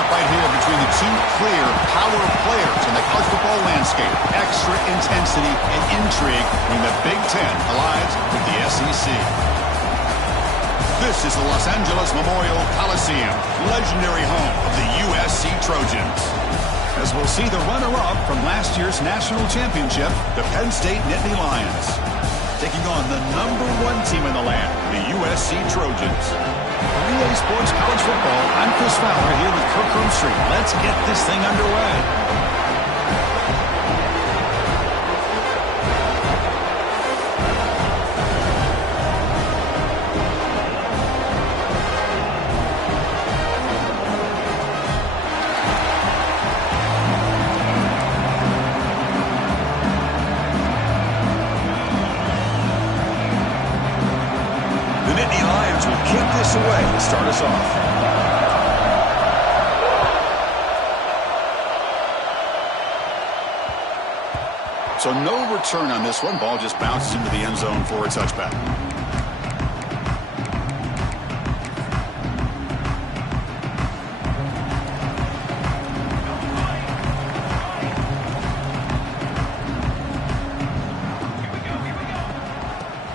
matchup right here between the two clear power players in the college football landscape. Extra intensity and intrigue when the Big Ten collides with the SEC. This is the Los Angeles Memorial Coliseum, legendary home of the USC Trojans. As we'll see the runner-up from last year's national championship, the Penn State Nittany Lions, taking on the #1 team in the land, the USC Trojans. For EA Sports College Football, I'm Chris Fowler here with Kirk Herbstreit. Let's get this thing underway. Away to start us off. So no return on this one. Ball just bounces into the end zone for a touchback.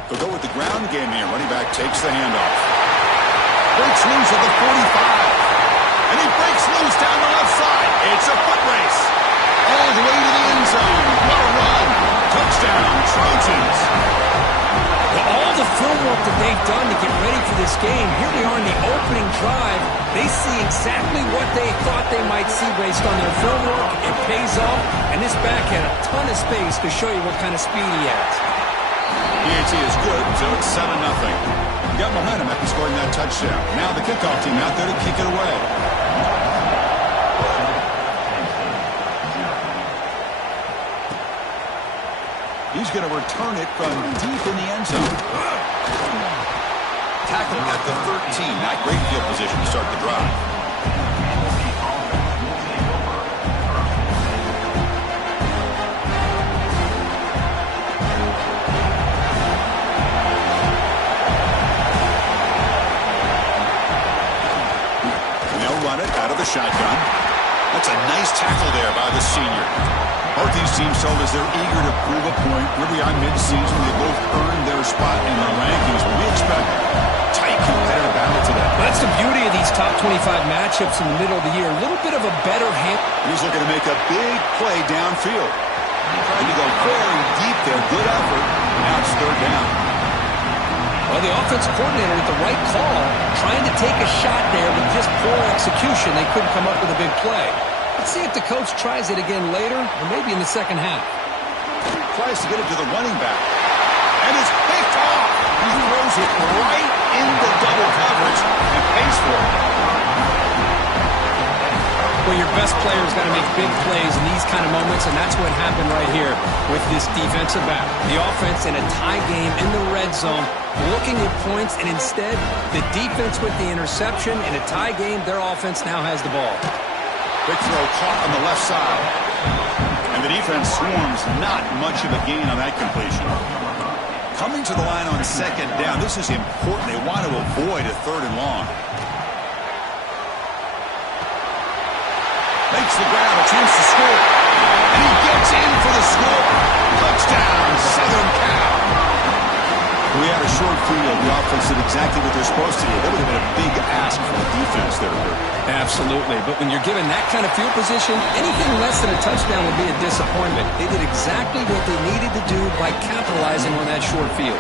They'll go with the ground game here. Running back takes the handoff. Breaks loose at the 45. And he breaks loose down the left side. It's a foot race. All the way to the end zone. What a run. Touchdown, Trojans. Well, all the film work that they've done to get ready for this game, here we are in the opening drive. They see exactly what they thought they might see based on their film work. It pays off, and this back had a ton of space to show you what kind of speed he has. PAT is good, so it's 7-0. Got momentum after scoring that touchdown. Now the kickoff team out there to kick it away. He's going to return it from deep in the end zone. Tackling at the 13. Not great field position to start the drive. Out of the shotgun. That's a nice tackle there by the senior. Both these teams told us they're eager to prove a point. Really on mid-season, they both earned their spot in the rankings. But we expect tight competitive battle today. That's the beauty of these top 25 matchups in the middle of the year. A little bit of a better hand. He's looking to make a big play downfield. Trying to go very deep there. Good effort. Now it's third down. Well, the offensive coordinator with the right call, trying to take a shot there with just poor execution. They couldn't come up with a big play. Let's see if the coach tries it again later, or maybe in the second half. Tries to get it to the running back. And it's picked off. He throws it right into double coverage and pays for it. Well, your best player's got to make big plays in these kind of moments, and that's what happened right here with this defensive back. The offense in a tie game in the red zone, looking at points, and instead, the defense with the interception. In a tie game, their offense now has the ball. Quick throw caught on the left side. And the defense swarms, not much of a gain on that completion. Coming to the line on second down, this is important. They want to avoid a third and long. Makes the grab, a chance to score. And he gets in for the score. Touchdown, Southern Cal. We had a short field. The offense did exactly what they're supposed to do. That would have been a big ask for the defense there. Absolutely. But when you're given that kind of field position, anything less than a touchdown would be a disappointment. They did exactly what they needed to do by capitalizing on that short field.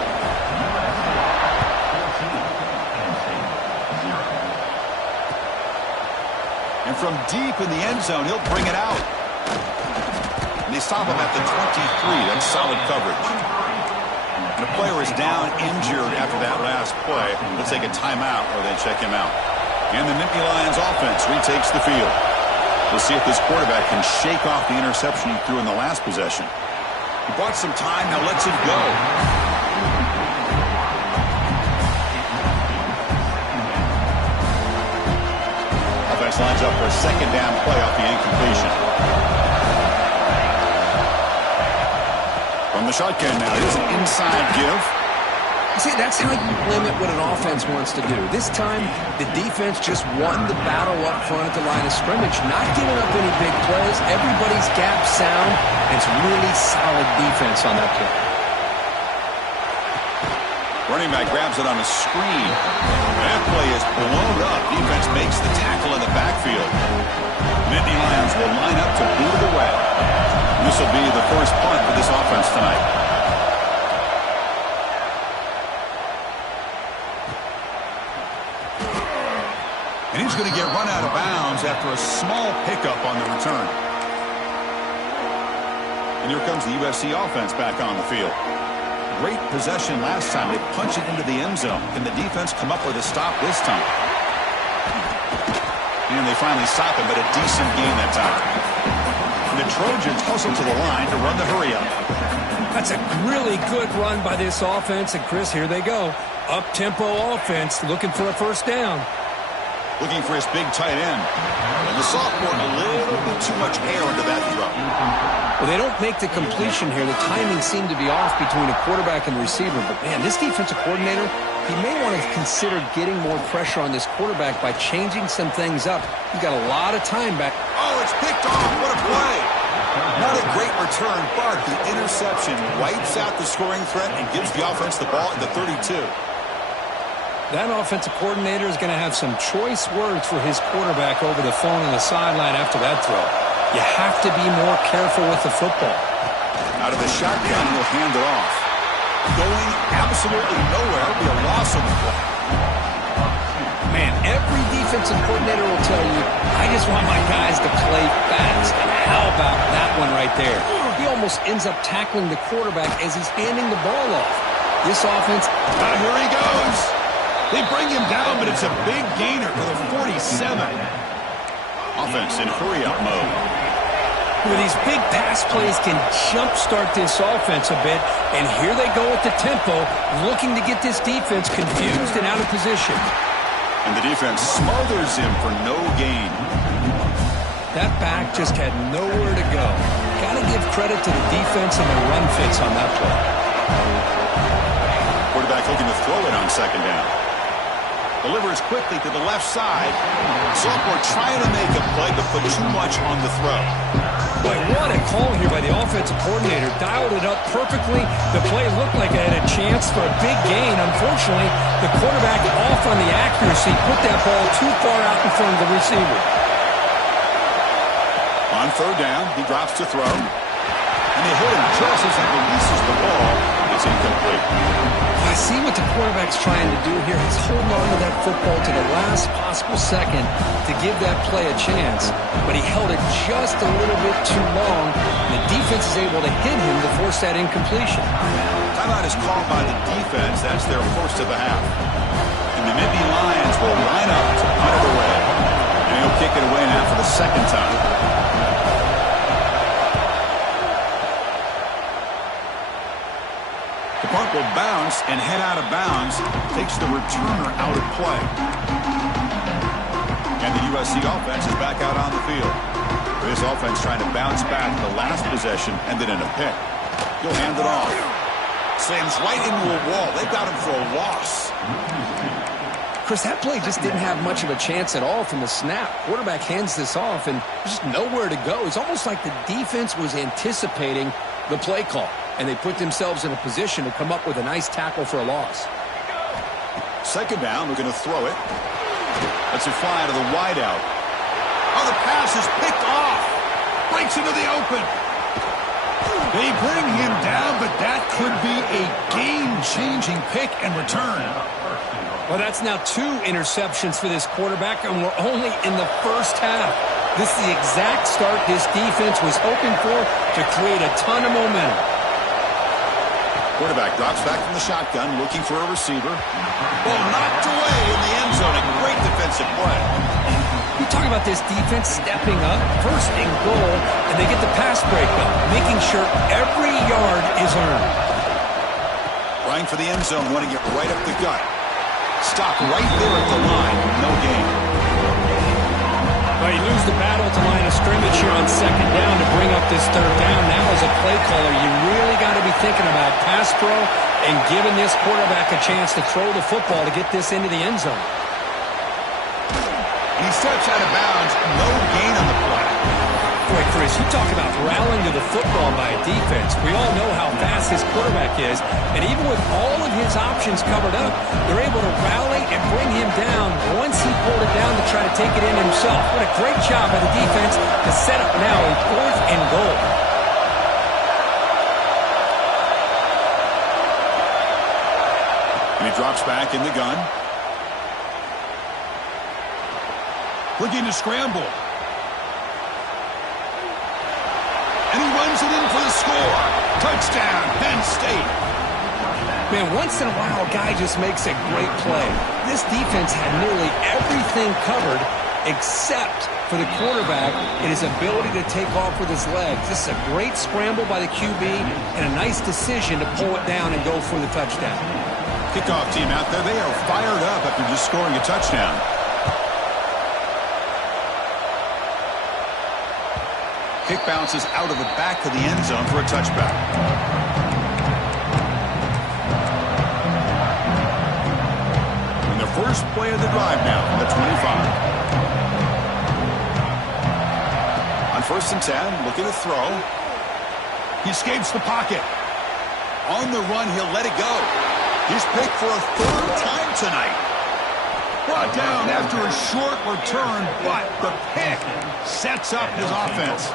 And from deep in the end zone, he'll bring it out. And they stop him at the 23. That's solid coverage. And the player is down injured after that last play. Let's take a timeout or then check him out. And the Nittany Lions offense retakes the field. We'll see if this quarterback can shake off the interception he threw in the last possession. He bought some time, now lets it go. Offense lines up for a second down play off the incompletion. From the shotgun now, here's an inside give. See, that's how you limit what an offense wants to do. This time, the defense just won the battle up front at the line of scrimmage, not giving up any big plays. Everybody's gap sound, and it's really solid defense on that play. Running back grabs it on a screen. That play is blown up. Defense makes the tackle in the backfield. Nittany Lions will line up to boot it away. This will be the first punt for this offense tonight. And he's going to get run out of bounds after a small pickup on the return. And here comes the USC offense back on the field. Great possession last time. They punch it into the end zone. Can the defense come up with a stop this time? And they finally stop him, but a decent gain that time. And the Trojans hustle to the line to run the hurry up. That's a really good run by this offense. And, Chris, here they go. Up-tempo offense looking for a first down. Looking for his big tight end. And the sophomore a little bit too much air into that throw. Well, they don't make the completion here. The timing seemed to be off between a quarterback and receiver. But, man, this defensive coordinator, he may want to consider getting more pressure on this quarterback by changing some things up. He's got a lot of time back. Oh, it's picked off. What a play. Not a great return, but the interception wipes out the scoring threat and gives the offense the ball at the 32. That offensive coordinator is going to have some choice words for his quarterback over the phone on the sideline after that throw. You have to be more careful with the football. Out of the shotgun, he'll hand it off. Going absolutely nowhere. It'll be a loss on the play. Man, every defensive coordinator will tell you, I just want my guys to play fast. And how about that one right there? He almost ends up tackling the quarterback as he's handing the ball off. This offense, here he goes. They bring him down, but it's a big gainer for the 47. Offense in hurry-up mode. With these big pass plays can jumpstart this offense a bit, and here they go with the tempo, looking to get this defense confused and out of position. And the defense smothers him for no gain. That back just had nowhere to go. Got to give credit to the defense and the run fits on that play. Quarterback looking to throw it on second down. Delivers quickly to the left side. Sophomore trying to make a play, but put too much on the throw. Boy, what a call here by the offensive coordinator. Dialed it up perfectly. The play looked like it had a chance for a big gain. Unfortunately, the quarterback off on the accuracy, put that ball too far out in front of the receiver. On third down, he drops to throw. And they hit him just as he releases the ball. It's incomplete. I see what the quarterback's trying to do here. He's holding on to that football to the last possible second to give that play a chance. But he held it just a little bit too long. And the defense is able to hit him to force that incompletion. Timeout is called by the defense. That's their first of the half. And the Nittany Lions will line up to punt it away. And he'll kick it away now for the second time. The punt will bounce and head out of bounds. Takes the returner out of play. And the USC offense is back out on the field. This offense trying to bounce back. The last possession ended in a pick. He'll hand it off. Slams right into a wall. They've got him for a loss. Chris, that play just didn't have much of a chance at all from the snap. Quarterback hands this off, and there's just nowhere to go. It's almost like the defense was anticipating the play call, and they put themselves in a position to come up with a nice tackle for a loss. Second down, we're going to throw it. Lets it fly to the wideout. Oh, the pass is picked off. Breaks into the open. They bring him down, but that could be a game-changing pick and return. Well, that's now 2 interceptions for this quarterback, and we're only in the first half. This is the exact start this defense was hoping for to create a ton of momentum. Quarterback drops back from the shotgun, looking for a receiver. Ball knocked away in the end zone. A great defensive play. You talk about this defense stepping up, first and goal, and they get the pass breakup, making sure every yard is earned. Trying for the end zone, wanting it right up the gut. Stop right there at the line. No gain. Well, you lose the battle at the line of scrimmage here on second down to bring up this third down. Now as a play caller, you really got to be thinking about pass pro and giving this quarterback a chance to throw the football to get this into the end zone. He steps out of bounds. No gain on the play. Boy, Chris, you talk about rallying to the football by a defense. We all know how fast this quarterback is, and even with all of his options covered up, they're able to rally and bring him down once he pulled it down to try to take it in himself. What a great job by the defense to set up now a 4th and goal. And he drops back in the gun. Looking to scramble. And he runs it in for the score. Touchdown, Penn State. Man, once in a while, a guy just makes a great play. This defense had nearly everything covered except for the quarterback and his ability to take off with his legs. This is a great scramble by the QB and a nice decision to pull it down and go for the touchdown. Kickoff team out there, they are fired up after just scoring a touchdown. Kick bounces out of the back of the end zone for a touchback. And the first play of the drive now from the 25. On 1st and 10, looking to throw. He escapes the pocket. On the run, he'll let it go. He's picked for a 3rd time tonight. Brought down after a short return, but the pick sets up his offense.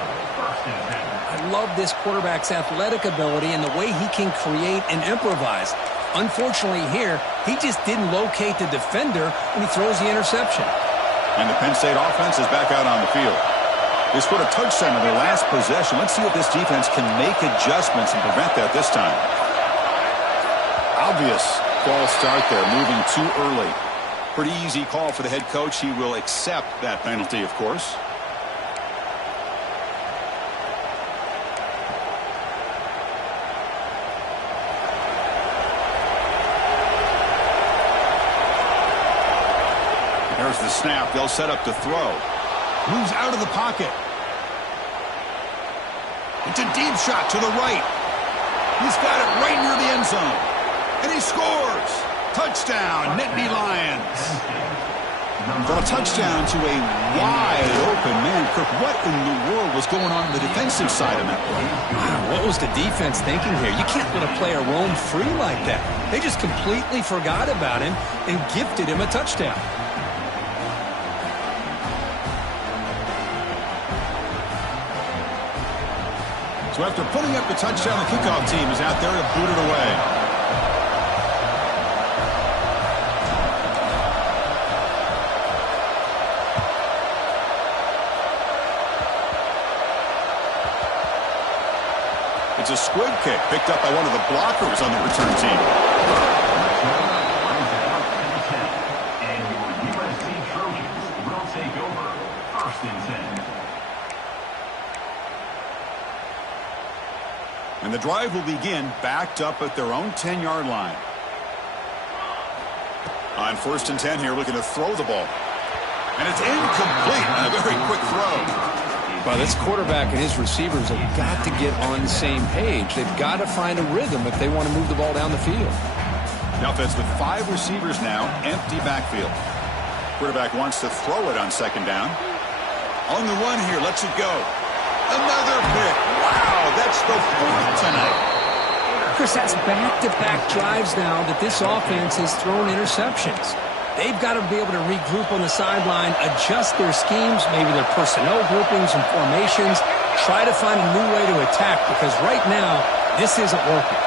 I love this quarterback's athletic ability and the way he can create and improvise. Unfortunately here, he just didn't locate the defender when he throws the interception. And the Penn State offense is back out on the field. They scored a touchdown in their last possession. Let's see if this defense can make adjustments and prevent that this time. Obvious false start there, moving too early. Pretty easy call for the head coach. He will accept that penalty, of course. There's the snap. They'll set up to throw. Moves out of the pocket. It's a deep shot to the right. He's got it right near the end zone. And he scores. Touchdown, Nittany Lions. For a touchdown to a wide open man. Kirk, what in the world was going on the defensive side of that play? Wow, what was the defense thinking here? You can't let a player roam free like that. They just completely forgot about him and gifted him a touchdown. So after putting up the touchdown, the kickoff team is out there to boot it away. It's a squib kick picked up by one of the blockers on the return team. And your USC Trojans will take over 1st and 10. And the drive will begin backed up at their own 10-yard line. On 1st and 10 here, looking to throw the ball. And it's incomplete on a very quick throw. Well, this quarterback and his receivers have got to get on the same page. They've got to find a rhythm if they want to move the ball down the field. The offense with 5 receivers now, empty backfield. Quarterback wants to throw it on 2nd down. On the run here, lets it go. Another pick. Wow, that's the 4th tonight. Chris, that's back-to-back drives now that this offense has thrown interceptions. They've got to be able to regroup on the sideline, adjust their schemes, maybe their personnel groupings and formations, try to find a new way to attack because right now, this isn't working.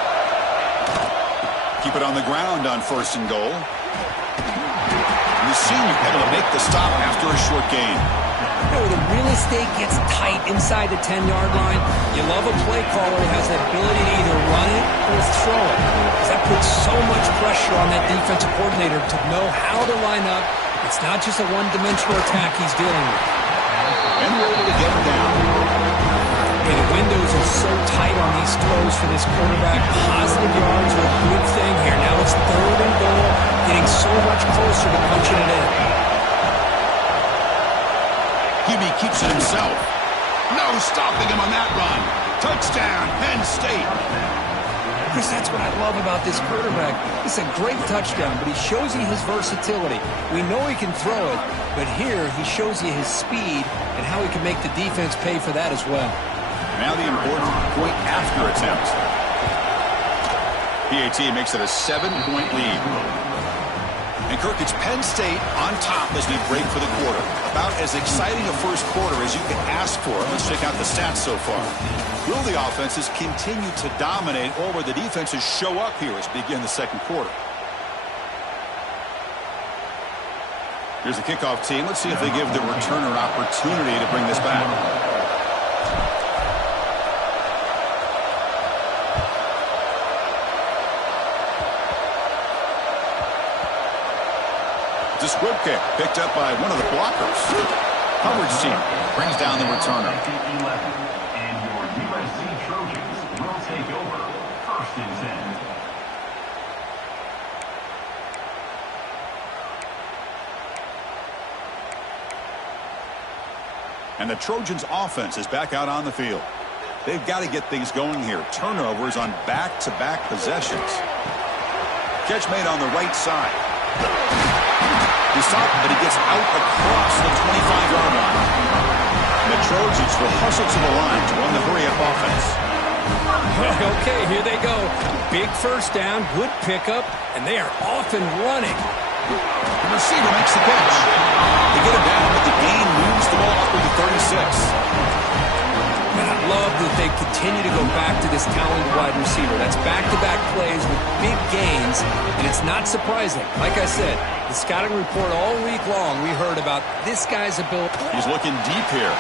Keep it on the ground on 1st and goal. And the senior able to make the stop after a short gain. You know, the real estate gets tight inside the 10-yard line. You love a play caller who has the ability to either run it or throw it. Because that puts so much pressure on that defensive coordinator to know how to line up. It's not just a one-dimensional attack he's dealing with. And we're able to get him down. And the windows are so tight on these throws for this quarterback. Positive yards are a good thing here. Now it's 3rd and goal, getting so much closer to punching it in. Hubie keeps it himself. No stopping him on that run. Touchdown, Penn State. Chris, that's what I love about this quarterback. It's a great touchdown, but he shows you his versatility. We know he can throw it, but here he shows you his speed and how he can make the defense pay for that as well. Now the important point after attempt. PAT makes it a 7-point lead. And Kirk, it's Penn State on top as we break for the quarter. About as exciting a first quarter as you can ask for. Let's check out the stats so far. Will the offenses continue to dominate, or will the defenses show up here as we begin the second quarter? Here's the kickoff team. Let's see if they give the returner an opportunity to bring this back. The squib kick picked up by one of the blockers. Coverage team brings down the returner. And your USC Trojans will take over 1st and 10. And the Trojans offense is back out on the field. They've got to get things going here. Turnovers on back-to-back possessions. Catch made on the right side. He's stopped, but he gets out across the 25-yard line. And the Trojans will hustle to the line to run the hurry-up offense. Okay, here they go. Big first down, good pickup, and they are off and running. The receiver makes the catch. They get him down, but the gain moves the ball upward to 36. And I love that they continue to go back to this talented wide receiver. That's back-to-back plays with big gains, and it's not surprising. Like I said, the scouting report all week long, we heard about this guy's ability. He's looking deep here.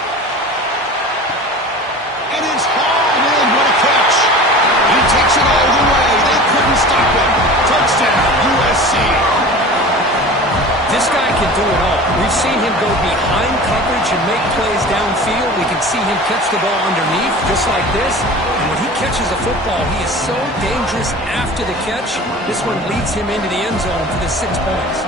And it's hauled in. What a catch. He takes it all the way. They couldn't stop him. Touchdown, USC. This guy can do it all. We've seen him go behind coverage and make plays downfield. We can see him catch the ball underneath, just like this. And when he catches a football, he is so dangerous after the catch. This one leads him into the end zone for the 6 points.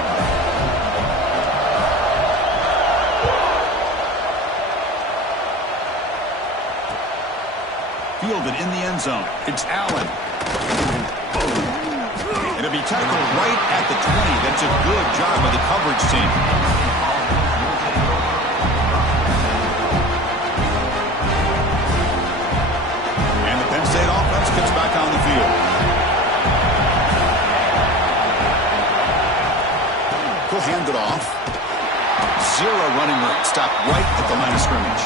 Fielded in the end zone. It's Allen. It'll be tackled right at the 20. That's a good job by the coverage team. And the Penn State offense gets back on the field. He'll hand it off. Zero running room. Stopped right at the line of scrimmage.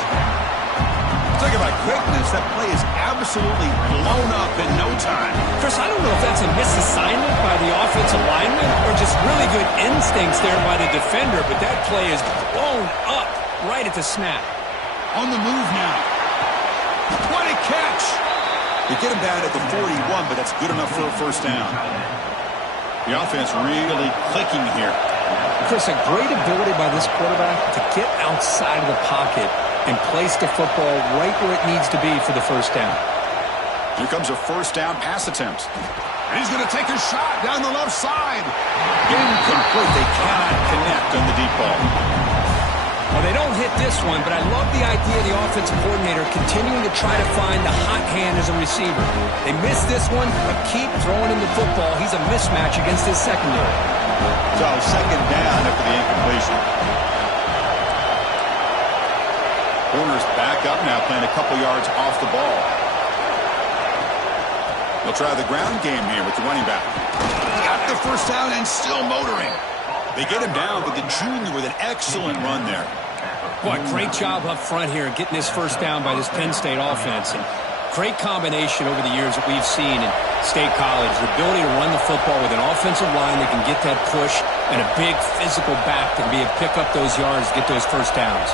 Talk about quickness. That play is absolutely blown up in no time. Chris, I don't know if that's a misassignment by the offensive lineman or just really good instincts there by the defender, but that play is blown up right at the snap. On the move now. What a catch. They get him down at the 41, but that's good enough for a first down. The offense really clicking here. Chris, a great ability by this quarterback to get outside of the pocket and place the football right where it needs to be for the first down. Here comes a first down pass attempt. And he's going to take a shot down the left side. Incomplete. They cannot connect on the deep ball. Well, they don't hit this one, but I love the idea of the offensive coordinator continuing to try to find the hot hand as a receiver. They missed this one, but keep throwing him the football. He's a mismatch against his secondary. So second down after the incompletion. Corner's back up now, playing a couple yards off the ball. They'll try the ground game here with the running back. Got the first down and still motoring. They get him down, but the junior with an excellent run there. Boy, great job up front here getting this first down by this Penn State offense. And great combination over the years that we've seen in State College. The ability to run the football with an offensive line that can get that push and a big physical back that can be able to pick up those yards, get those first downs.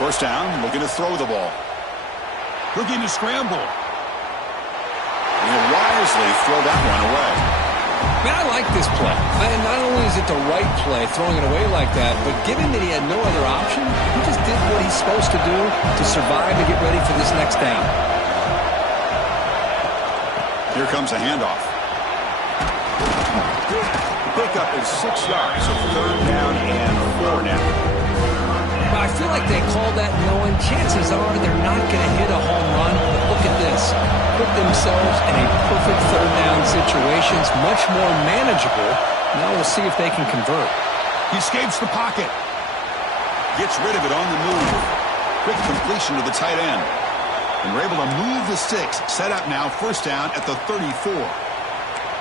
First down, looking to throw the ball. Looking to scramble. And he'll wisely throw that one away. Man, I like this play. And not only is it the right play, throwing it away like that, but given that he had no other option, he just did what he's supposed to do to survive and get ready for this next down. Here comes a handoff. The pickup is 6 yards, so 3rd down and 4 now. Well, I feel like they call that knowing chances are they're not going to hit a home run. But look at this. Put themselves in a perfect 3rd down situation. It's much more manageable. Now we'll see if they can convert. He escapes the pocket. Gets rid of it on the move. Quick completion to the tight end. And we're able to move the sticks. Set up now, 1st down at the 34.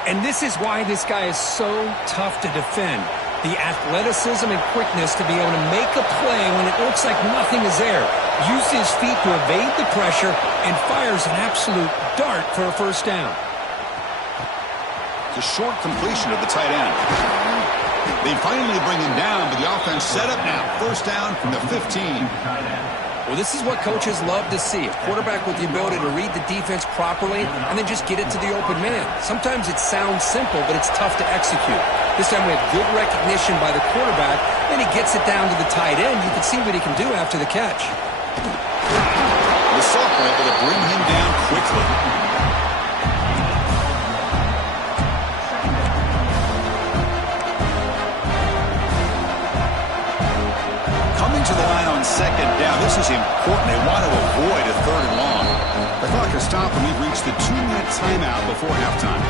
And this is why this guy is so tough to defend. The athleticism and quickness to be able to make a play when it looks like nothing is there. Use his feet to evade the pressure and fires an absolute dart for a 1st down. It's a short completion of the tight end. They finally bring him down, but the offense set up now. 1st down from the 15. Well, this is what coaches love to see. A quarterback with the ability to read the defense properly and then just get it to the open man. Sometimes it sounds simple, but it's tough to execute. This time we have good recognition by the quarterback, and he gets it down to the tight end. You can see what he can do after the catch. The Sox were able to bring him down quickly. To the line on 2nd down. This is important. They want to avoid a 3rd and long. The clock has stopped and we've reached the 2-minute timeout before halftime.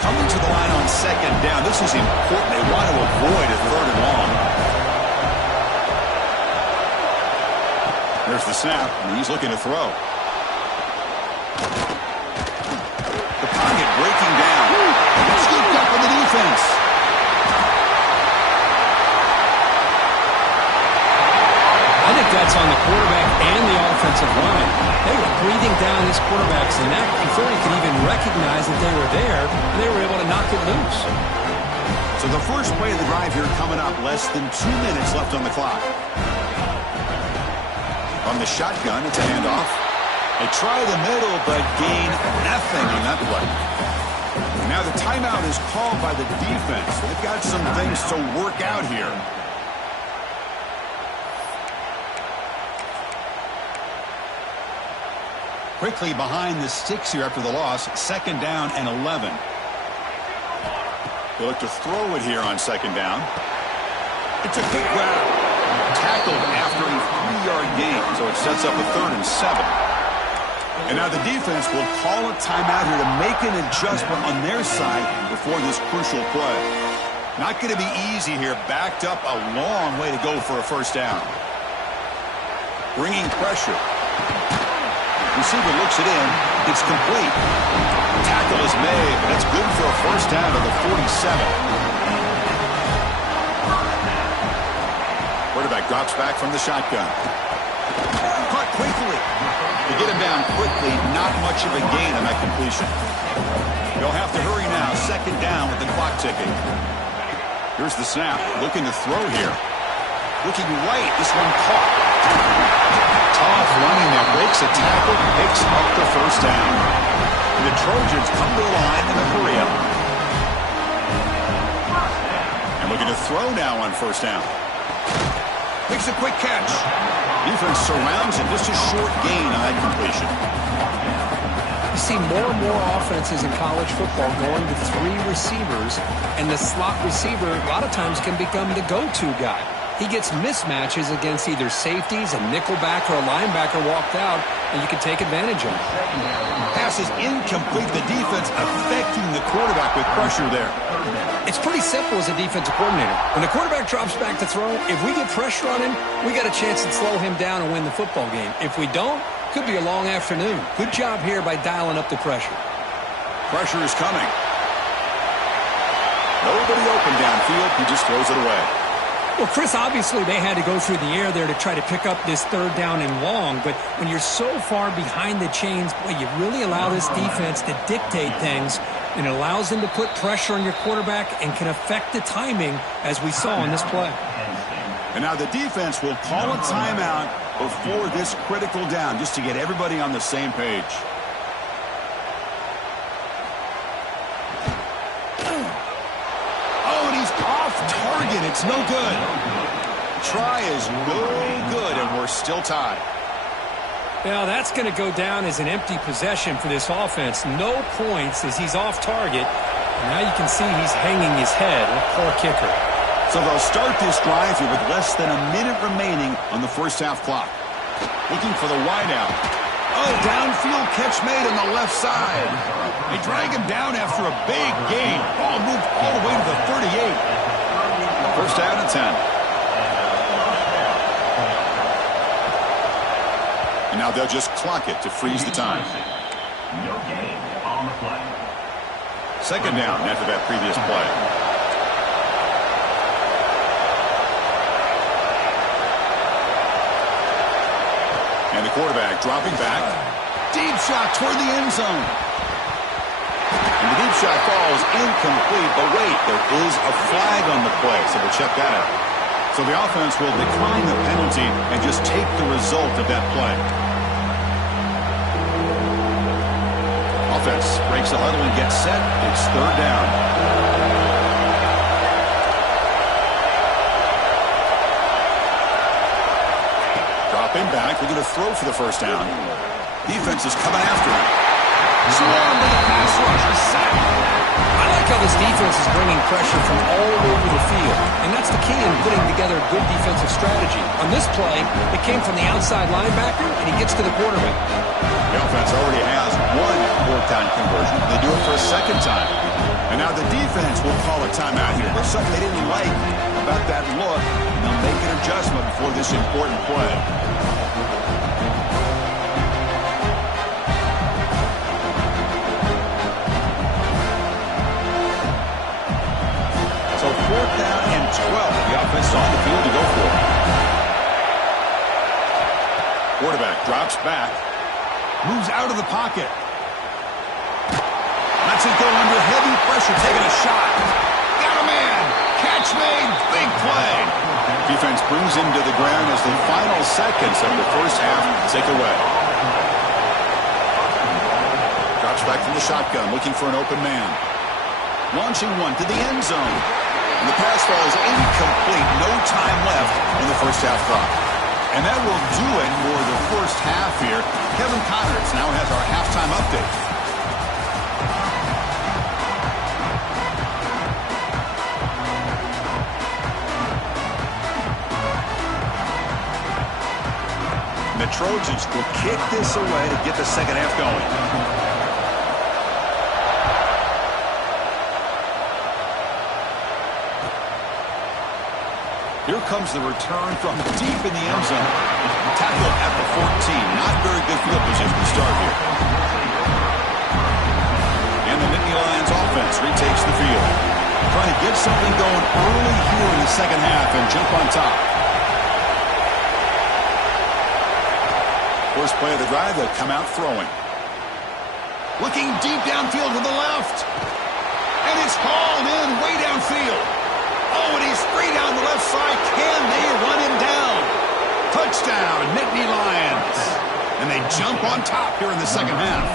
Coming to the line on 2nd down. This is important. They want to avoid a 3rd and long. There's the snap, and he's looking to throw. Breaking down. Scooped up in the defense. I think that's on the quarterback and the offensive line. They were breathing down this quarterback's neck before he could even recognize that they were there, and they were able to knock it loose. So the first play of the drive here coming up. Less than 2 minutes left on the clock. On the shotgun, it's a handoff. They try the middle, but gain nothing on that play. Now the timeout is called by the defense. They've got some things to work out here. Quickly behind the sticks here after the loss. 2nd down and 11. They look to throw it here on 2nd down. It's a quick grab. Tackled after a 3-yard gain, so it sets up a 3rd and 7. And now the defense will call a timeout here to make an adjustment on their side before this crucial play. Not going to be easy here. Backed up a long way to go for a 1st down. Bringing pressure. Receiver looks it in. It's complete. Tackle is made, but it's good for a 1st down to the 47. Quarterback drops back from the shotgun. Caught quickly. To get him down quickly, not much of a gain on that completion. They'll have to hurry now. 2nd down with the clock ticking. Here's the snap. Looking to throw here. Looking right. This one caught. Tough running there. Breaks a tackle. Picks up the 1st down. And the Trojans come to the line in a hurry up. And looking to throw now on 1st down. Makes a quick catch. Defense surrounds him. Just a short gain on that completion. You see more and more offenses in college football going to 3 receivers, and the slot receiver a lot of times can become the go-to guy. He gets mismatches against either safeties, a nickelback, or a linebacker walked out, and you can take advantage of it. Pass is incomplete. The defense affecting the quarterback with pressure there. It's pretty simple as a defensive coordinator. When the quarterback drops back to throw, if we get pressure on him, we got a chance to slow him down and win the football game. If we don't, could be a long afternoon. Good job here by dialing up the pressure. Pressure is coming. Nobody open downfield. He just throws it away. Well, Chris, obviously they had to go through the air there to try to pick up this 3rd down and long, but when you're so far behind the chains, boy, you really allow this defense to dictate things, and it allows them to put pressure on your quarterback and can affect the timing, as we saw in this play. And now the defense will call a timeout before this critical down, just to get everybody on the same page. Oh, and he's off target. It's no good. Try is no good, and we're still tied. Well, that's going to go down as an empty possession for this offense. No points as he's off target. And now you can see he's hanging his head. A poor kicker. So they'll start this drive here with less than a minute remaining on the first half clock. Looking for the wideout. Oh, downfield catch made on the left side. They drag him down after a big gain. Ball moved all the way to the 38. First down and 10. And now they'll just clock it to freeze the time. No gain on the play. Second down after that previous play. And the quarterback dropping back. Deep shot toward the end zone. And the deep shot falls incomplete. But wait, there is a flag on the play, so we'll check that out. So the offense will decline the penalty and just take the result of that play. Offense breaks the huddle and gets set. It's third down. Dropping back. We're going to throw for the first down. Defense is coming after him. Swarmed by the pass rush. A sack. I like how this defense is bringing pressure from all over the field, and that's the key in putting together a good defensive strategy. On this play, it came from the outside linebacker, and he gets to the quarterback. The offense already has one fourth-down conversion. They do it for a second time. And now the defense will call a timeout here. There's something they didn't like about that look, and they'll make an adjustment before this important play. So fourth down and 12. The offense on the field to go for it. Quarterback drops back. Moves out of the pocket. Lets it go under heavy pressure, taking a shot. Got a man. Catch made. Big play. Defense brings him to the ground as the final seconds of the first half tick away. Drops back from the shotgun, looking for an open man. Launching one to the end zone. And the pass falls incomplete. No time left in the first half clock. And that will do it for the first half here. Kevin Connerts now has our halftime update. The Trojans will kick this away to get the second half going. Here comes the return from deep in the end zone. Tackled at the 14. Not very good field position to start here. And the Nittany Lions offense retakes the field. Trying to get something going early here in the second half and jump on top. First play of the drive, they'll come out throwing. Looking deep downfield to the left. And it's hauled in way downfield. Oh, and he's free down the left side. Can they run him down? Touchdown, Nittany Lions. And they jump on top here in the second half.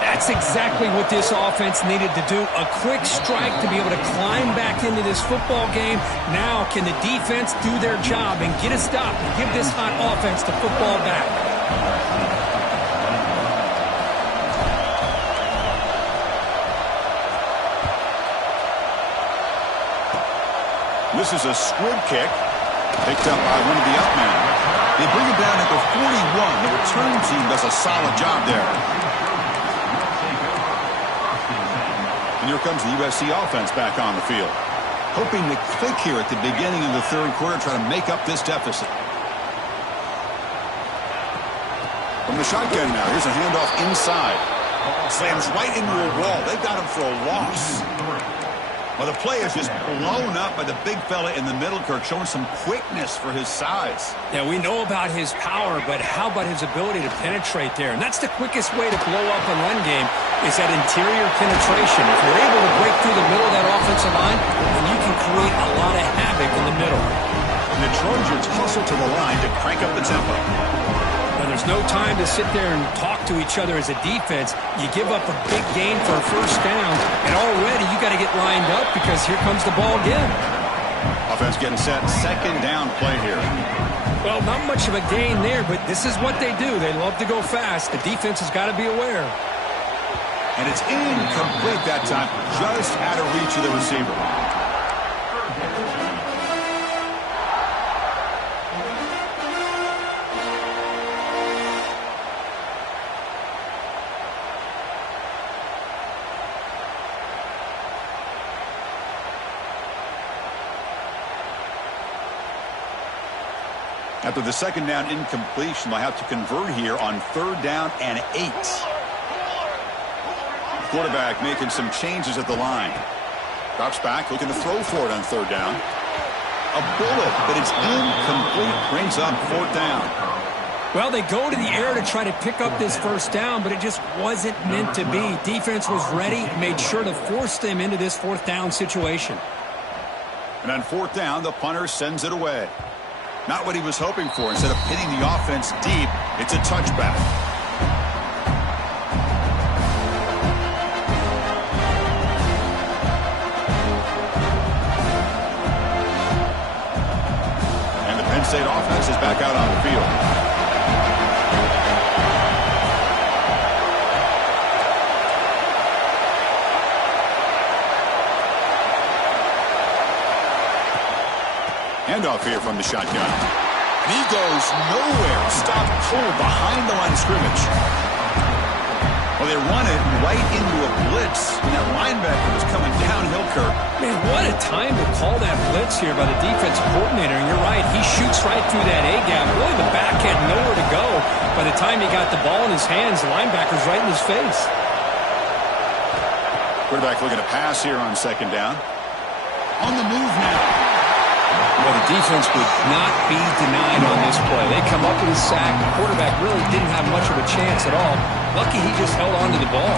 That's exactly what this offense needed to do. A quick strike to be able to climb back into this football game. Now can the defense do their job and get a stop and give this hot offense the football back? This is a squib kick, picked up by one of the up men. They bring him down at the 41. The return team does a solid job there. And here comes the USC offense back on the field. Hoping to click here at the beginning of the third quarter, try to make up this deficit. From the shotgun now, here's a handoff inside. Slams right into a wall. They've got him for a loss. Well, the play is just blown up by the big fella in the middle, Kirk, showing some quickness for his size. Yeah, we know about his power, but how about his ability to penetrate there? And that's the quickest way to blow up a run game is that interior penetration. If you're able to break through the middle of that offensive line, then you can create a lot of havoc in the middle. And the Trojans hustle to the line to crank up the tempo. Well, there's no time to sit there and talk to each other as a defense. You give up a big gain for a first down, and already you got to get lined up because here comes the ball again. Offense getting set. Second down play here. Well, not much of a gain there, but this is what they do. They love to go fast. The defense has got to be aware. And it's incomplete that time, just out of reach of the receiver. After the second down incompletion, they'll have to convert here on 3rd down and 8. Quarterback making some changes at the line. Drops back, looking to throw for it on 3rd down. A bullet, but it's incomplete. Brings up 4th down. Well, they go to the air to try to pick up this first down, but it just wasn't meant to be. Defense was ready, made sure to force them into this 4th down situation. And on 4th down, the punter sends it away. Not what he was hoping for. Instead of hitting the offense deep, it's a touchback. And the Penn State offense is back out on the field. Handoff here from the shotgun. And he goes nowhere. Stopped cold behind the line of scrimmage. Well, they run it right into a blitz. And that linebacker was coming downhill, Kirk. Man, what a time to call that blitz here by the defensive coordinator. And you're right, he shoots right through that A-gap. Really, the back had nowhere to go. By the time he got the ball in his hands, the linebacker's right in his face. Quarterback looking to pass here on 2nd down. On the move now. Well, the defense would not be denied on this play. They come up with a sack. The quarterback really didn't have much of a chance at all. Lucky he just held on to the ball.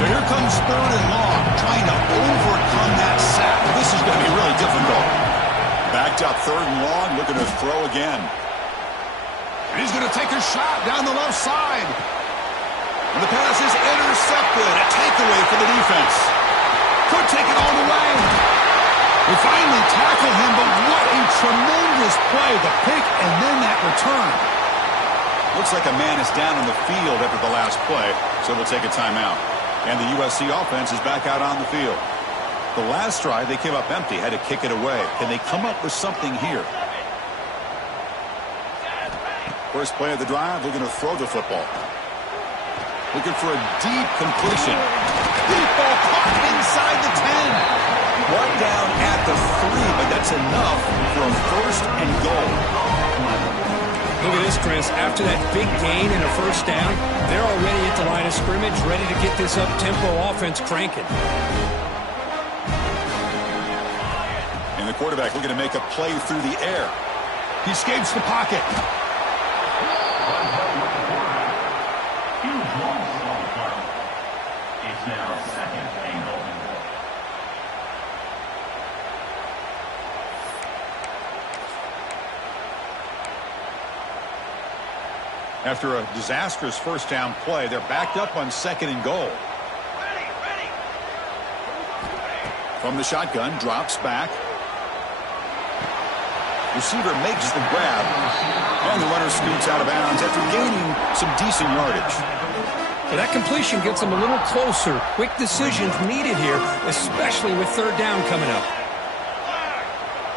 So here comes 3rd and long, trying to overcome that sack. This is going to be really difficult. Backed up 3rd and long, looking to throw again. And he's going to take a shot down the left side. And the pass is intercepted. A takeaway for the defense. Could take it all the way. They finally tackle him, but what a tremendous play. The pick and then that return. Looks like a man is down on the field after the last play, so they'll take a timeout. And the USC offense is back out on the field. The last drive, they came up empty, had to kick it away. Can they come up with something here? First play of the drive, looking to throw the football. Looking for a deep completion. Deep ball caught inside the 10. One down at the 3, but that's enough for a 1st and goal. Look at this, Chris. After that big gain and a 1st down, they're already at the line of scrimmage, ready to get this up-tempo offense cranking. And the quarterback looking to make a play through the air. He escapes the pocket. It's now 2nd and goal. After a disastrous 1st down play, they're backed up on 2nd and goal. From the shotgun, drops back. Receiver makes the grab, and the runner scoots out of bounds after gaining some decent yardage. Well, that completion gets them a little closer. Quick decisions needed here, especially with 3rd down coming up.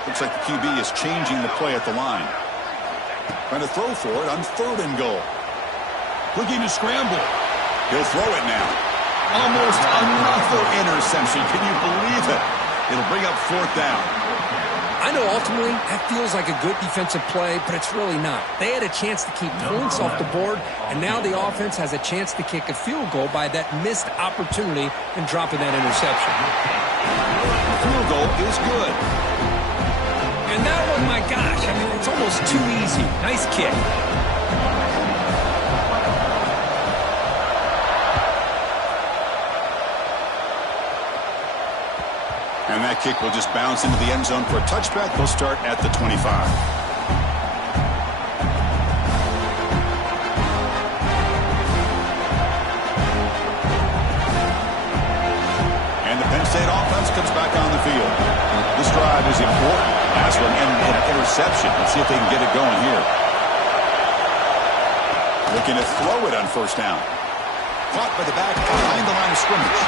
Looks like the QB is changing the play at the line. Trying to throw for it on 3rd and goal. Looking to scramble. He'll throw it now. Almost another interception. Can you believe it? It'll bring up 4th down. I know ultimately that feels like a good defensive play, but it's really not. They had a chance to keep points off the board, and now the offense has a chance to kick a field goal by that missed opportunity and dropping that interception. The field goal is good. And that one, my gosh, I mean, it's almost too easy. Nice kick. And that that kick will just bounce into the end zone for a touchback. They'll start at the 25. Penn State offense comes back on the field. This drive is important. Last one ended in an interception. Let's see if they can get it going here. Looking to throw it on first down. Caught by the back behind the line of scrimmage.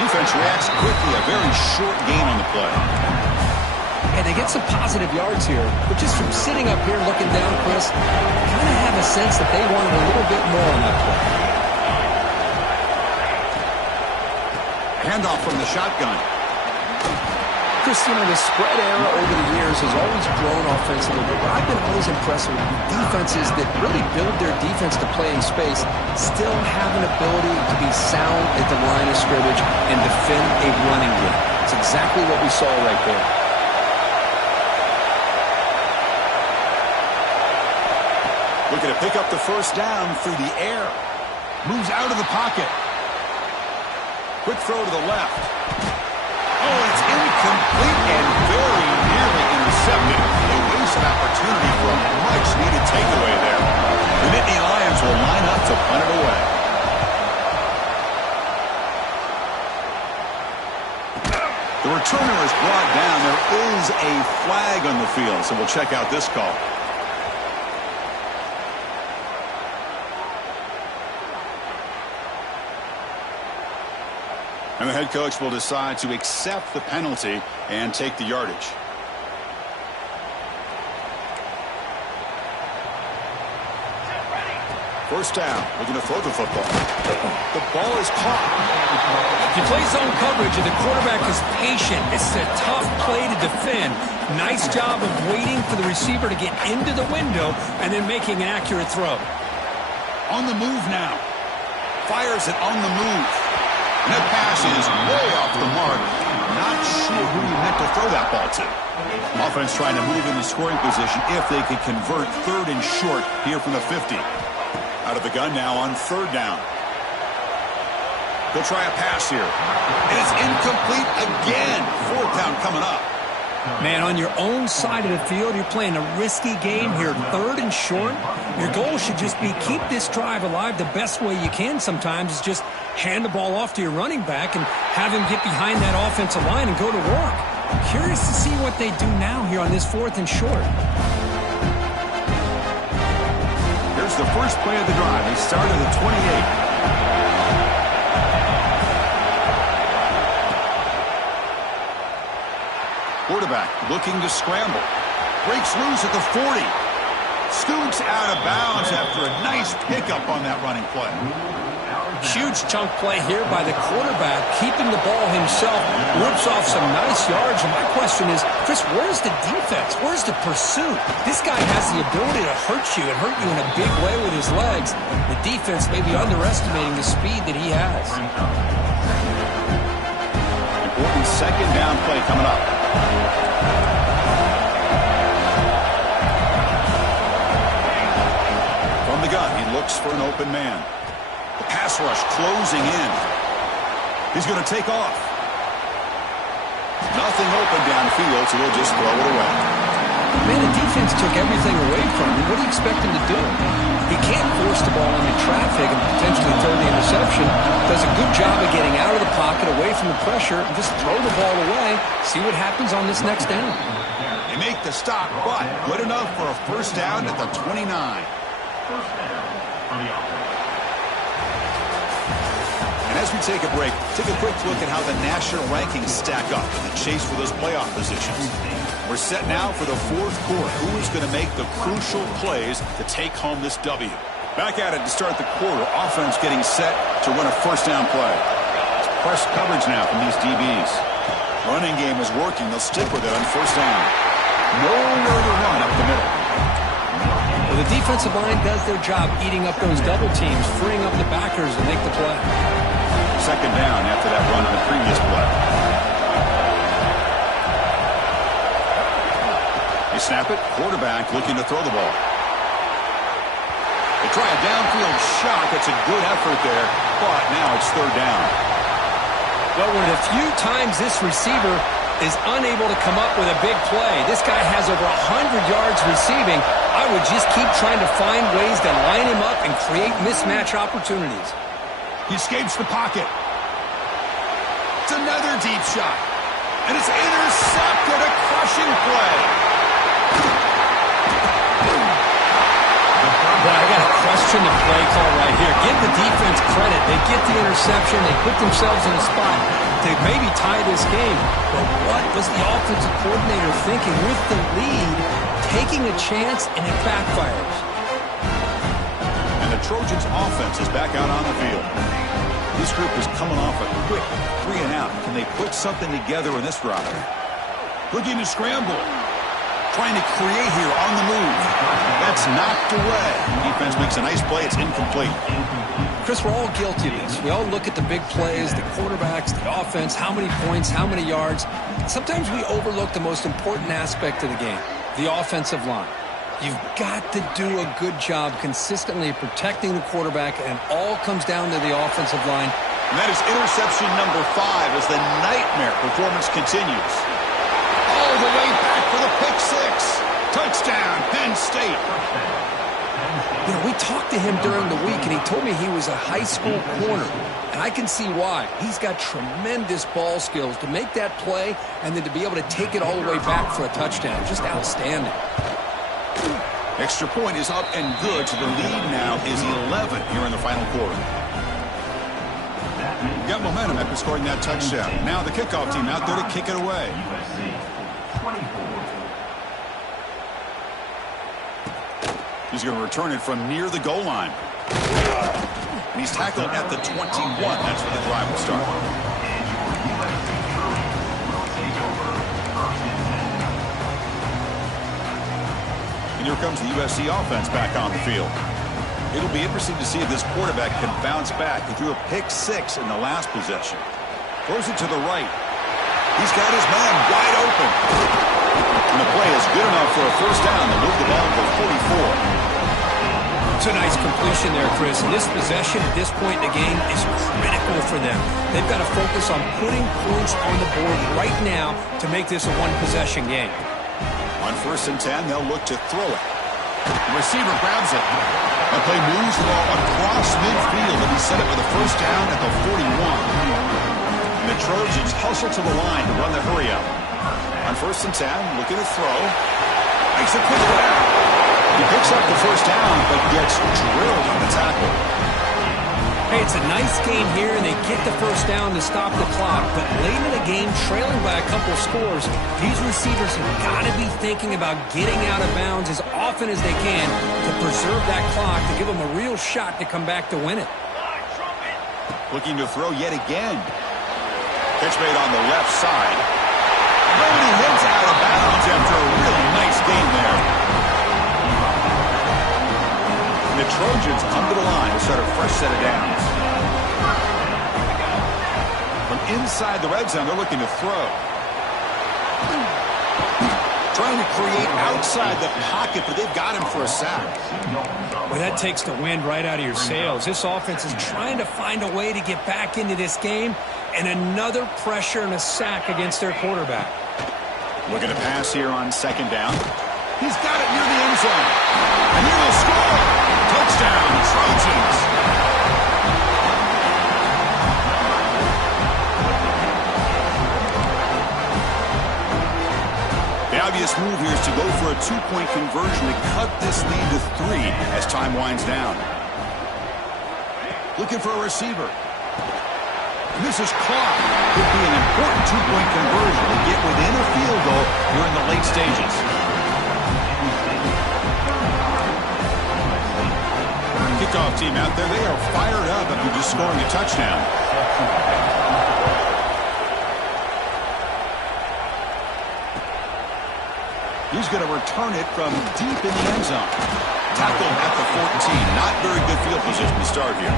Defense reacts quickly. A very short gain on the play. And they get some positive yards here. But just from sitting up here looking down, Chris, kind of have a sense that they wanted a little bit more on that play. Handoff from the shotgun. Chris, you know, the spread era over the years has always grown offensively, but what I've been always impressed with defenses that really build their defense to play in space still have an ability to be sound at the line of scrimmage and defend a running game. It's exactly what we saw right there. Looking to pick up the first down through the air. Moves out of the pocket. Quick throw to the left. Oh, it's incomplete and very nearly intercepted. A waste of opportunity for a much-needed takeaway there. The Nittany Lions will line up to punt it away. The returner is brought down. There is a flag on the field, so we'll check out this call. And the head coach will decide to accept the penalty and take the yardage. First down. Looking to throw the football. The ball is caught. If you play zone coverage and the quarterback is patient, it's a tough play to defend. Nice job of waiting for the receiver to get into the window and then making an accurate throw. On the move now. Fires it on the move. And that pass is way off the mark. Not sure who he meant to throw that ball to. Offense trying to move into scoring position if they could convert third and short here from the 50. Out of the gun now on third down. They'll try a pass here. And it's incomplete again. Fourth down coming up. Man, on your own side of the field, you're playing a risky game here, third and short. Your goal should just be keep this drive alive the best way you can sometimes is just hand the ball off to your running back and have him get behind that offensive line and go to work. Curious to see what they do now here on this fourth and short. Here's the first play of the drive. They start at the 28. Quarterback looking to scramble. Breaks loose at the 40. Scoots out of bounds after a nice pickup on that running play. Huge chunk play here by the quarterback, keeping the ball himself, rips off some nice yards. And my question is, Chris, where's the defense? Where's the pursuit? This guy has the ability to hurt you and hurt you in a big way with his legs. The defense may be underestimating the speed that he has. Important second down play coming up. From the gun, he looks for an open man. The pass rush closing in. He's going to take off. Nothing open downfield, so he'll just throw it away. Man, the defense took everything away from him. What do you expect him to do? He can't force the ball into traffic and potentially throw the interception. Does a good job of getting out of the pocket, away from the pressure, and just throw the ball away. See what happens on this next down. They make the stop, but good enough for a first down at the 29. First down for the offense. And as we take a break, take a quick look at how the national rankings stack up in the chase for those playoff positions. We're set now for the fourth quarter. Who is going to make the crucial plays to take home this W? Back at it to start the quarter. Offense getting set to run a first down play. It's press coverage now from these DBs. Running game is working. They'll stick with it on first down. Nowhere to run up the middle. Well, the defensive line does their job eating up those double teams, freeing up the backers to make the play. Second down after that run on the previous play. They snap it. Quarterback looking to throw the ball. They try a downfield shot. That's a good effort there, but now it's third down. Well, one of the few times this receiver is unable to come up with a big play. This guy has over 100 yards receiving. I would just keep trying to find ways to line him up and create mismatch opportunities. He escapes the pocket. It's another deep shot. And it's intercepted. A crushing play. Well, I got to question the play call right here. Give the defense credit. They get the interception. They put themselves in a spot to maybe tie this game. But what was the offensive coordinator thinking with the lead, taking a chance, and it backfires? And the Trojans' offense is back out on the field. This group is coming off a quick 3-and-out. Can they put something together in this drive? Looking to scramble. Trying to create here on the move. That's knocked away. Defense makes a nice play. It's incomplete. Chris, we're all guilty of this. We all look at the big plays, the quarterbacks, the offense, how many points, how many yards. Sometimes we overlook the most important aspect of the game, the offensive line. You've got to do a good job consistently protecting the quarterback, and it all comes down to the offensive line. And that is interception number 5 as the nightmare performance continues. All the way back for the pick 6. Touchdown, Penn State. You know, we talked to him during the week, and he told me he was a high school corner. And I can see why. He's got tremendous ball skills to make that play and then to be able to take it all the way back for a touchdown. Just outstanding. Extra point is up and good, so the lead now is 11 here in the final quarter. Got momentum after scoring that touchdown. Now the kickoff team out there to kick it away. He's going to return it from near the goal line. And he's tackled at the 21. That's where the drive will start. And here comes the USC offense back on the field. It'll be interesting to see if this quarterback can bounce back. He threw a pick 6 in the last possession. Throws it to the right. He's got his man wide open. And the play is good enough for a first down to move the ball to 44. It's a nice completion there, Chris. And this possession at this point in the game is critical for them. They've got to focus on putting points on the board right now to make this a one-possession game. On 1st and 10, they'll look to throw it. The receiver grabs it. The play moves the ball across midfield, and he set it with a first down at the 41. And the Trojans hustle to the line to run the hurry up. On 1st and 10, looking to throw. Makes a quick grab. He picks up the first down, but gets drilled on the tackle. Hey, it's a nice game here, and they get the first down to stop the clock. But late in the game, trailing by a couple scores, these receivers have got to be thinking about getting out of bounds as often as they can to preserve that clock, to give them a real shot to come back to win it. Looking to throw yet again. Pitch made on the left side. Brady hits out of bounds after a really nice game there. The Trojans come to the line to start a fresh set of downs. From inside the red zone, they're looking to throw. Trying to create outside the pocket, but they've got him for a sack. Well, that takes the wind right out of your sails. This offense is trying to find a way to get back into this game, and another pressure and a sack against their quarterback. Looking to pass here on 2nd down. He's got it near the end zone. And he will score. Touchdown, Trojans. The obvious move here is to go for a 2-point conversion to cut this lead to 3 as time winds down. Looking for a receiver. And this is caught. Could be an important 2-point conversion to get within a field goal here in the late stages. Kickoff team out there, they are fired up after just scoring a touchdown. He's going to return it from deep in the end zone. Tackled at the 14. Not very good field position to start here.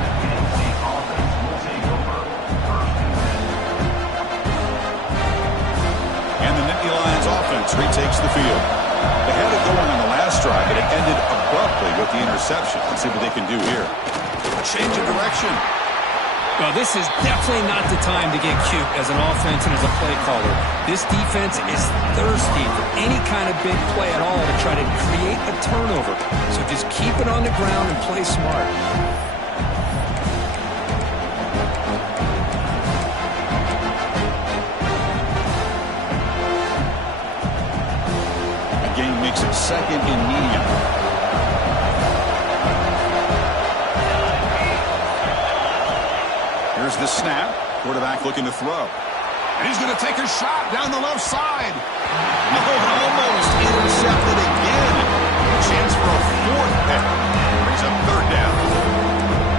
And the Nittany Lions offense retakes the field. They had it going on the last drive, but it ended abruptly with the interception. Let's see what they can do here. A change of direction. Well, this is definitely not the time to get cute as an offense and as a play caller. This defense is thirsty for any kind of big play at all to try to create a turnover. So just keep it on the ground and play smart. The game makes it second and medium. Here's the snap. Quarterback looking to throw. And he's going to take a shot down the left side. Almost intercepted again. Chance for a fourth pick. Brings up third down.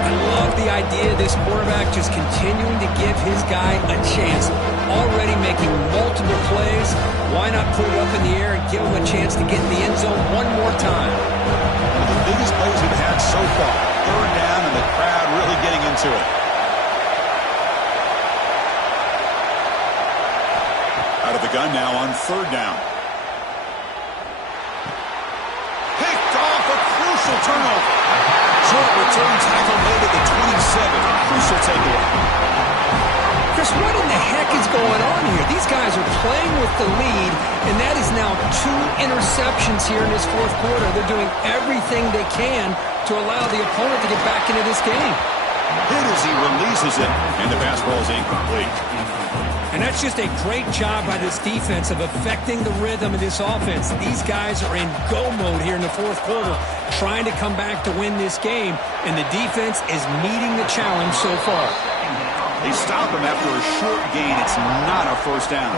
I love the idea of this quarterback just continuing to give his guy a chance. Already making multiple plays. Why not put it up in the air and give him a chance to get in the end zone one more time? One of the biggest plays we've had so far. Third down and the crowd really getting into it. Out of the gun now on third down. Picked off, a crucial turnover. Short return tackle made at the 27. Crucial takeaway. Chris, what in the heck is going on here? These guys are playing with the lead, and that is now 2 interceptions here in this fourth quarter. They're doing everything they can to allow the opponent to get back into this game. Hit as he releases it, and the pass ball is incomplete. And that's just a great job by this defense of affecting the rhythm of this offense. These guys are in go mode here in the fourth quarter, trying to come back to win this game, and the defense is meeting the challenge so far. They stop him after a short gain. It's not a first down.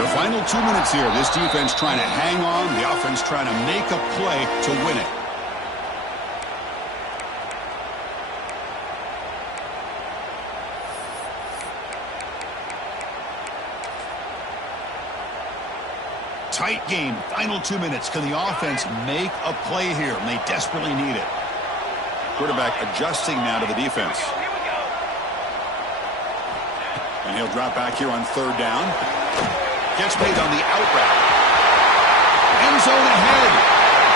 The final 2 minutes here. This defense trying to hang on. The offense trying to make a play to win it. Tight game. Final 2 minutes. Can the offense make a play here? And they desperately need it. Quarterback adjusting now to the defense. And he'll drop back here on third down. Gets made on the out route. End zone ahead.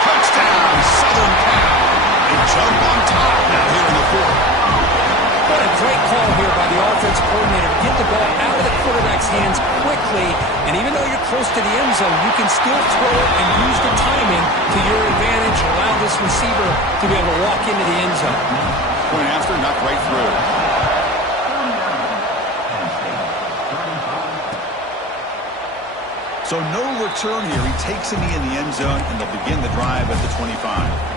Touchdown, Southern Cal. They jump on top now here in the fourth. What a great call here by the offense coordinator to get the ball out of the quarterback's hands quickly. And even though you're close to the end zone, you can still throw it and use the timing to your advantage. Allow this receiver to be able to walk into the end zone. Point after, knocked right through. So no return here. He takes a knee in the end zone, and they'll begin the drive at the 25.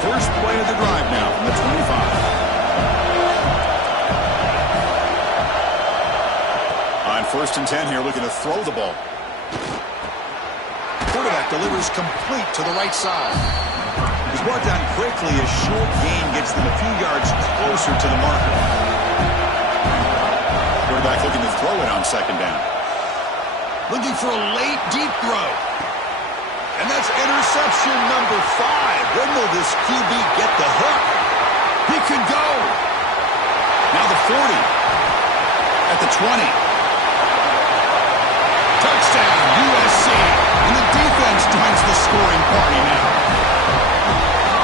First play of the drive now from the 25. On 1st and 10 here, looking to throw the ball. Quarterback delivers complete to the right side. He's brought down quickly. A short gain gets them a few yards closer to the marker. Quarterback looking to throw it on second down. Looking for a late, deep throw. And that's interception number 5. When will this QB get the hook? He could go. Now the 40. At the 20. Touchdown, USC. And the defense joins the scoring party now.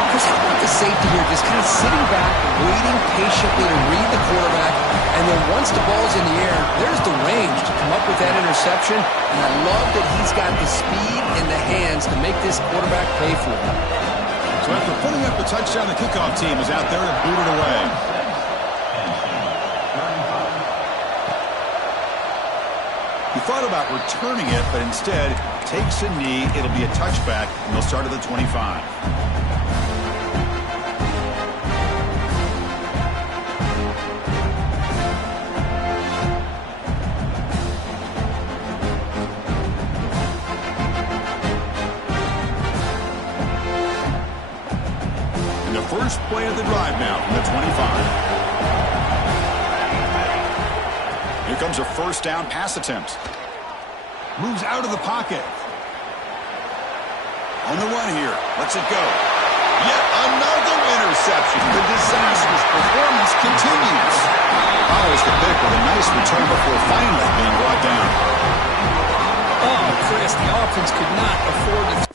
Chris, how about the safety here? Just kind of sitting back, waiting patiently to read the quarterback. And then once the ball's in the air, there's the range to come up with that interception. And I love that he's got the speed in the hands to make this quarterback pay for it. So after putting up the touchdown, the kickoff team is out there to boot it away. He thought about returning it, but instead takes a knee. It'll be a touchback, and they'll start at the 25. First play of the drive now from the 25. Here comes a first down pass attempt. Moves out of the pocket. On the run here. Lets it go. Yet another interception. The disastrous performance continues. Follows the pick with a nice nice return before finally being brought down. Oh, Chris, the offense could not afford to